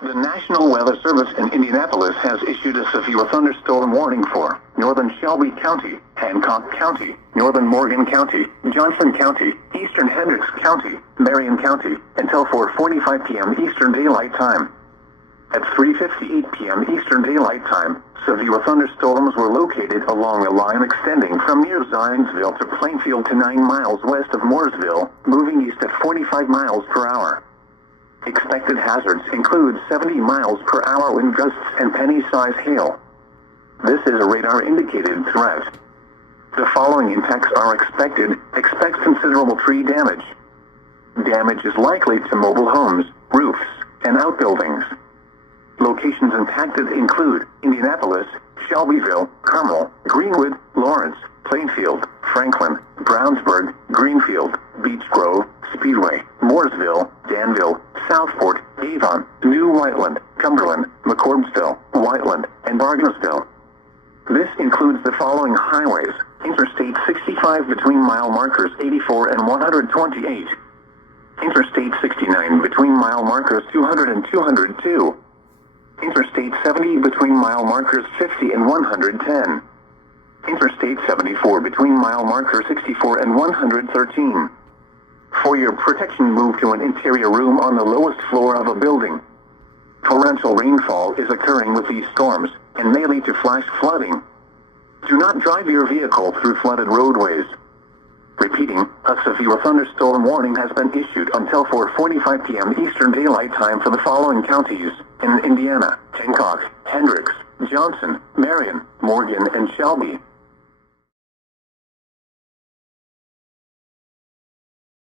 The National Weather Service in Indianapolis has issued a severe thunderstorm warning for northern Shelby County, Hancock County, northern Morgan County, Johnson County, eastern Hendricks County, Marion County, until 4:45 p.m. Eastern Daylight Time. At 3:58 p.m. Eastern Daylight Time, severe thunderstorms were located along a line extending from near Zionsville to Plainfield to 9 miles west of Mooresville, moving east at 45 miles per hour. Expected hazards include 70 miles per hour wind gusts and penny-size hail. This is a radar-indicated threat. The following impacts are expected. Expect considerable tree damage. Damage is likely to mobile homes, roofs, and outbuildings. Locations impacted include Indianapolis, Shelbyville, Carmel, Greenwood, Lawrence, Plainfield, Franklin, Brownsburg, Greenfield, Beech Grove, Speedway, Mooresville, Danville, Southport, Avon, New Whiteland, Cumberland, McCordsville, Whiteland, and Bargersville. This includes the following highways: Interstate 65 between mile markers 84 and 128. Interstate 69 between mile markers 200 and 202. Interstate 70 between mile markers 50 and 110. Interstate 74 between mile markers 64 and 113. For your protection, move to an interior room on the lowest floor of a building. Torrential rainfall is occurring with these storms and may lead to flash flooding. Do not drive your vehicle through flooded roadways. Repeating, a severe thunderstorm warning has been issued until 4:45 p.m. Eastern Daylight Time for the following counties in Indiana: Hancock, Hendricks, Johnson, Marion, Morgan, and Shelby.